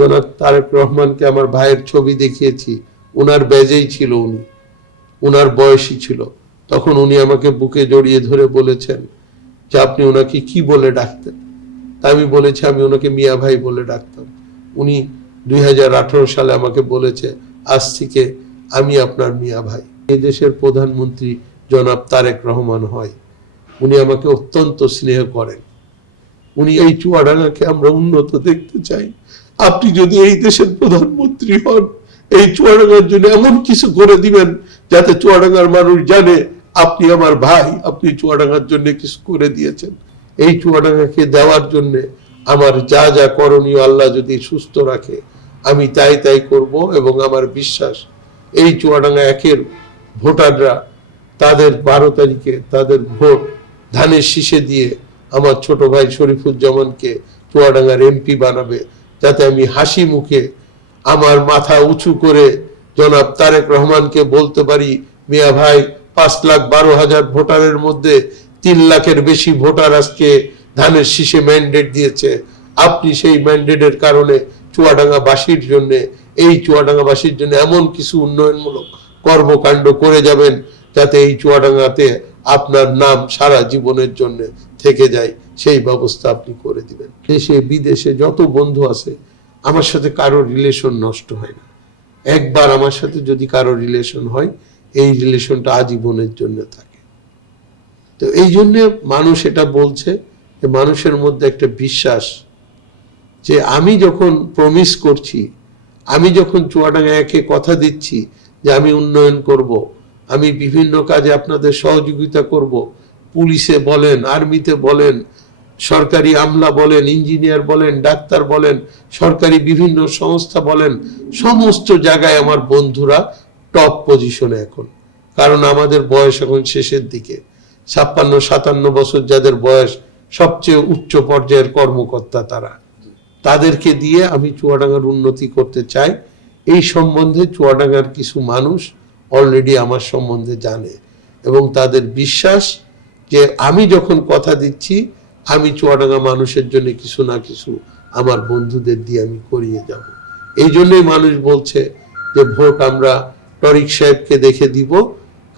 জনাব তারেক রহমানকে আমার ভাইয়ের ছবি দেখিয়েছি, উনার ব্যাজেই ছিল, উনার বয়সী ছিল। তখন উনি আমাকে বুকে জড়িয়ে ধরে বলেছেন যে আপনি ওনাকে কি বলে ডাকতেন? তা আমি বলেছি আমি ওনাকে মিয়া ভাই বলে ডাকতাম। উনি 2018 সালে আমাকে বলেছে আজ থেকে আমি আপনার মিয়া ভাই। এই দেশের প্রধানমন্ত্রী জনাব তারেক রহমান হয়, উনি আমাকে অত্যন্ত স্নেহ করেন। উনি এই চুয়াডাঙ্গাকে আমরা উন্নত দেখতে চাই। আপনি যদি এই দেশের প্রধানমন্ত্রী হন, এই চুয়াডাঙ্গার জন্য এমন কিছু করে দিবেন যাতে চুয়াডাঙ্গার মানুষ জানে আপনি আমার ভাই, আপনি চুয়াডাঙ্গার জন্য কিছু করে দিয়েছেন। এই চুয়াডাঙ্গাকে দেওয়ার জন্য আমার যা যা করণীয় আল্লাহ যদি সুস্থ রাখে আমি তাই তাই করব। এবং আমার বিশ্বাস এই চুয়াডাঙ্গা একের ভোটাররা তাদের 12 তারিখে তাদের ভোট ধানের শীষে দিয়ে আমার ছোট ভাই শরীফুজ্জামানকে চুয়াডাঙ্গার এমপি বানাবে, যাতে আমি হাসি মুখে আমার মাথা উঁচু করে জনাব তারেক রহমানকে বলতে পারি মিয়া ভাই 5,12,000 ভোটারের মধ্যে 3 লাখের বেশি ভোটার আজকে ধানের শীষে ম্যান্ডেট দিয়েছে। আপনি সেই ম্যান্ডেটের কারণে চুয়াডাঙ্গাবাসীর জন্য, এই চুয়াডাঙ্গাবাসীর জন্য এমন কিছু উন্নয়নমূলক কর্মকাণ্ড করে যাবেন যাতে এই চুয়াডাঙ্গাতে আপনার নাম সারা জীবনের জন্য থেকে যায়, সেই ব্যবস্থা আপনি করে দিবেন। দেশে বিদেশে যত বন্ধু আছে আমার সাথে কারোর রিলেশন নষ্ট হয় না। একবার আমার সাথে যদি কারোর রিলেশন হয় এই রিলেশনটা আজীবনের জন্য থাকে। তো এই জন্য মানুষ এটা বলছে যে মানুষের মধ্যে একটা বিশ্বাস যে আমি যখন প্রমিস করছি, আমি যখন চুয়াডাঙ্গা একে কথা দিচ্ছি যে আমি উন্নয়ন করব, আমি বিভিন্ন কাজে আপনাদের সহযোগিতা করব, পুলিশে বলেন, আর্মিতে বলেন, সরকারি আমলা বলেন, ইঞ্জিনিয়ার বলেন, ডাক্তার বলেন, সরকারি বিভিন্ন সংস্থা বলেন, সমস্ত জায়গায় আমার বন্ধুরা টপ পজিশনে এখন। কারণ আমাদের বয়স এখন শেষের দিকে, 56-57 বছর যাদের বয়স, সবচেয়ে উচ্চ পর্যায়ের কর্মকর্তা তারা। তাদেরকে দিয়ে আমি চুয়াডাঙ্গার উন্নতি করতে চাই। এই সম্বন্ধে চুয়াডাঙ্গার কিছু মানুষ অলরেডি আমার সম্বন্ধে জানে এবং তাদের বিশ্বাস যে আমি যখন কথা দিচ্ছি আমি চুয়াডাঙ্গা মানুষের জন্য কিছু না কিছু আমার বন্ধুদের দিয়ে আমি করিয়ে যাব। এই জন্যই মানুষ বলছে যে ভোট আমরা টরিক সাহেবকে দেখে দিব,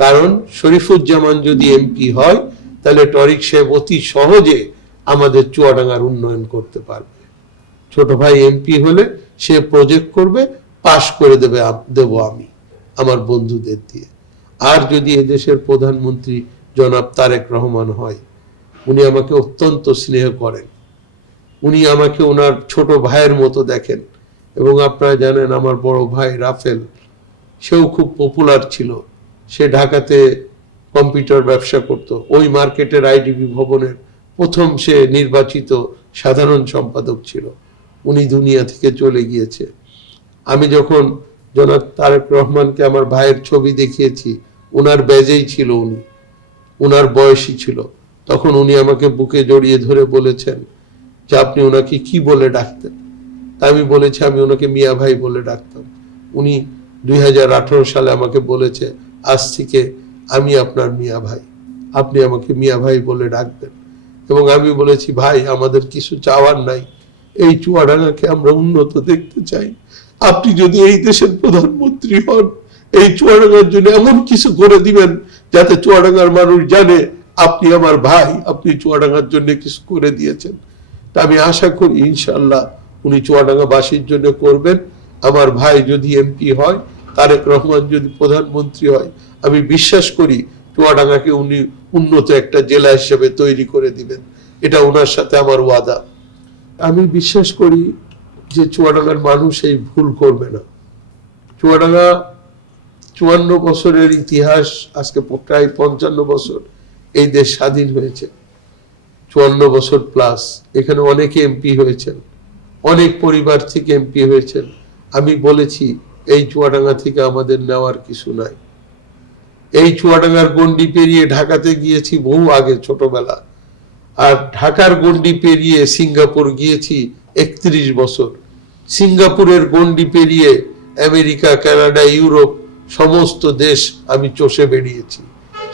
কারণ শরীফুজ্জামান যদি এমপি হয় তাহলে টরিক সাহেব অতি সহজে আমাদের চুয়াডাঙ্গার উন্নয়ন করতে পারবে। ছোট ভাই এমপি হলে সে প্রজেক্ট করবে, পাশ করে দেব আমি আমার বন্ধুদের দিয়ে। আর যদি এদেশের প্রধানমন্ত্রী জনাব তারেক রহমান হয়, উনি আমাকে অত্যন্ত স্নেহ করেন, উনি আমাকে ওনার ছোট ভাইয়ের মতো দেখেন। এবং আপনারা জানেন আমার বড় ভাই রাফেল, সেও খুব পপুলার ছিল, সে ঢাকাতে কম্পিউটার ব্যবসা করত, ওই মার্কেটের আইডিবি ভবনের প্রথম সে নির্বাচিত সাধারণ সম্পাদক ছিল। উনি দুনিয়া থেকে চলে গিয়েছে। আমি যখন জনাব তারেক রহমানকে আমার ভাইয়ের ছবি দেখিয়েছি, উনার ব্যাজেই ছিল, উনার বয়সী ছিল। তখন উনি আমাকে বুকে জড়িয়ে ধরে বলেছেন যে আপনি ওনাকে কি বলে ডাকতেন? তা আমি বলেছি আমি ওনাকে মিয়া ভাই বলে ডাকতাম। উনি 2018 সালে আমাকে বলেছে আজ থেকে আমি আপনার মিয়া ভাই, আপনি আমাকে মিয়া ভাই বলে ডাকবেন। এবং আমি বলেছি ভাই আমাদের কিছু চাওয়ার নাই, এই চুয়াডাঙ্গাকে আমরা উন্নত দেখতে চাই। আপনি যদি এই দেশের প্রধানমন্ত্রী হন, এই চুয়াডাঙ্গার জন্য এমন কিছু করে দিবেন যাতে চুয়াডাঙ্গার মানুষ জানে আপনি আমার ভাই, আপনি চুয়াডাঙ্গার জন্য কিছু করে দিয়েছেন। তা আমি আশা করি ইনশাল্লাহ উনি চুয়াডাঙ্গাবাসীর জন্য করবেন। আমার ভাই যদি এমপি হয়, তারেক রহমান যদি প্রধানমন্ত্রী হয়, আমি বিশ্বাস করি চুয়াডাঙ্গাকে উনি উন্নত একটা জেলা হিসেবে তৈরি করে দিবেন। এটা ওনার সাথে আমার ওয়াদা। আমি বিশ্বাস করি যে চুয়াডাঙ্গার মানুষ এই ভুল করবে না। চুয়াডাঙ্গা 54 বছরের ইতিহাস, আজকে প্রায় 55 বছর এই দেশ স্বাধীন হয়েছে, 54 বছর প্লাস। এখানে অনেকে এমপি হয়েছেন, অনেক পরিবার থেকে এমপি হয়েছেন। আমি বলেছি এই চুয়াডাঙ্গা থেকে আমাদের নেওয়ার কিছু নাই। এই চুয়াডাঙ্গার গন্ডি পেরিয়ে ঢাকাতে গিয়েছি বহু আগে ছোটবেলা, আর ঢাকার গন্ডি পেরিয়ে সিঙ্গাপুর গিয়েছি 31 বছর। সিঙ্গাপুরের গন্ডি পেরিয়ে আমেরিকা, কানাডা, ইউরোপ সমস্ত দেশ আমি চষে বেরিয়েছি।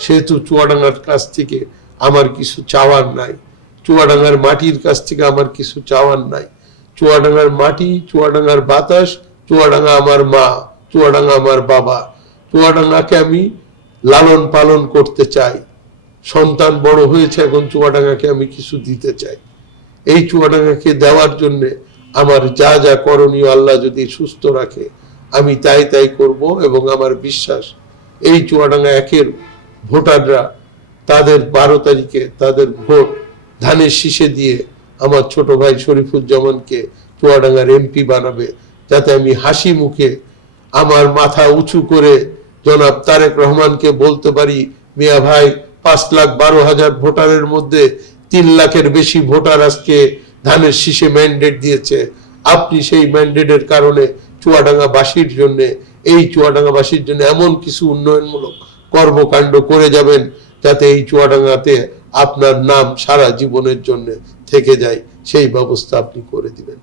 সেহেতু চুয়াডাঙ্গার কাছ থেকে আমার কিছু চাওয়ার নাই, চুয়াডাঙ্গার মাটির কাছ থেকে আমার কিছু চাওয়ার নাই। চুয়াডাঙ্গার মাটি, চুয়াডাঙ্গার বাতাস, চুয়াডাঙ্গা আমার মা, চুয়াডাঙ্গা আমার বাবা। চুয়াডাঙ্গাকে আমি লালন পালন করতে চাই। সন্তান বড় হয়েছে, এখন চুয়াডাঙ্গাকে আমি কিছু দিতে চাই। এই চুয়াডাঙ্গাকে দেওয়ার জন্য আমার যা যা করণীয়, আল্লাহ যদি সুস্থ রাখে আমি তাই তাই করব। এবং আমার বিশ্বাস এই চুয়াডাঙ্গা একের ভোটাররা তাদের 12 তারিখে তাদের ভোট ধানের শীষে দিয়ে আমার ছোট ভাই শরীফুজ্জামানকে চুয়াডাঙ্গার এমপি বানাবে, যাতে আমি হাসি মুখে আমার মাথা উঁচু করে জনাব তারেক রহমানকে বলতে পারি, মিয়া ভাই 5,12,000 ভোটারের মধ্যে 3 লাখের বেশি ভোটার আজকে ধানের শীষে ম্যান্ডেট দিয়েছে। আপনি সেই ম্যান্ডেটের কারণে চুয়াডাঙ্গাবাসীর জন্য, এই চুয়াডাঙ্গাবাসীর জন্য এমন কিছু উন্নয়নমূলক কর্মকাণ্ড করে যাবেন যাতে এই চুয়াডাঙ্গাতে আপনার নাম সারা জীবনের জন্য থেকে যায়, সেই ব্যবস্থা আপনি করে দিবেন।